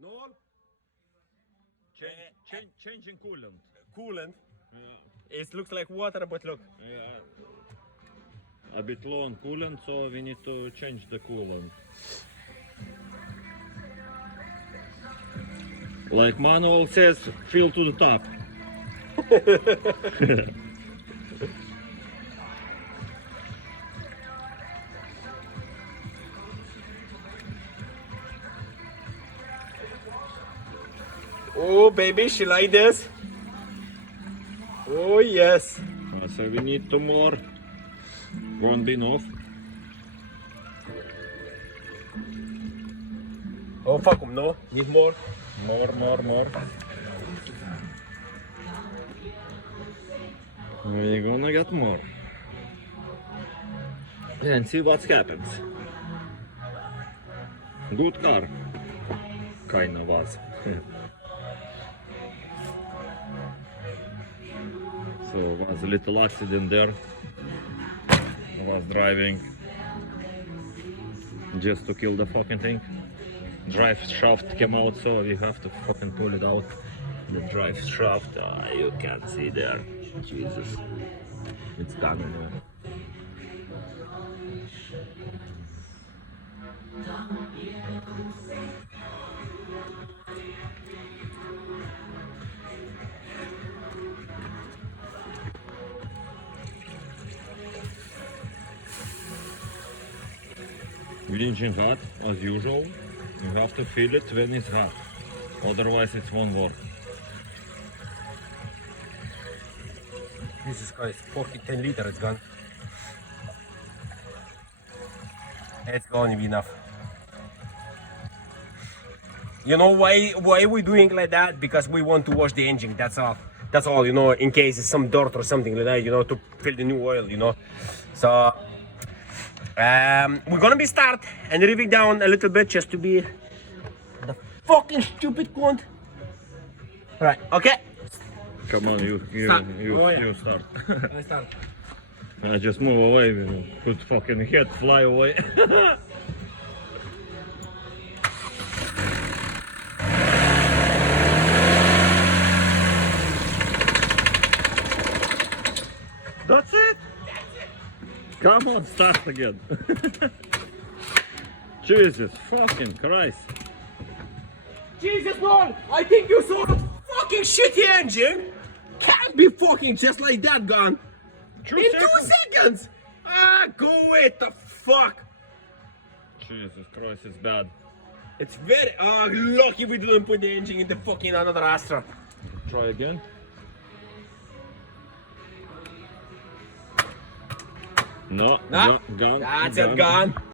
No. Changing coolant. Coolant. Yeah. It looks like water, but look. Yeah. A bit low on coolant, so we need to change the coolant. Like manual says, fill to the top. Oh, baby, she like this. Oh, yes. So we need two more. One bin off. Oh, fuck 'em, no? Need more? More. We're gonna get more. And see what happens. Good car. Kinda was. So was a little accident there. I was driving just to kill the fucking thing. Drive shaft came out, so we have to fucking pull it out. The drive shaft, you can see there. Jesus, it's done anyway. Engine hot, as usual. You have to feel it when it's hot. Otherwise it won't work. Jesus Christ, 10 liter, it's gone. It's going to be enough. You know why we doing like that? Because we want to wash the engine, that's all. That's all, you know, in case it's some dirt or something like that, you know, to fill the new oil, you know. So, we're gonna be start and revving down a little bit just to be the fucking stupid cunt. Right, okay. Come on, you start. I start. I just move away, put fucking head fly away. That's it. Come on, start again. Jesus fucking Christ. Jesus Lord, I think you saw the fucking shitty engine. Can't be fucking just like that gone. 2 seconds. Ah, go away, the fuck. Jesus Christ, it's bad. It's very, lucky we didn't put the engine in the fucking another Astra. Try again. No, Nah, gone. that's it, gone.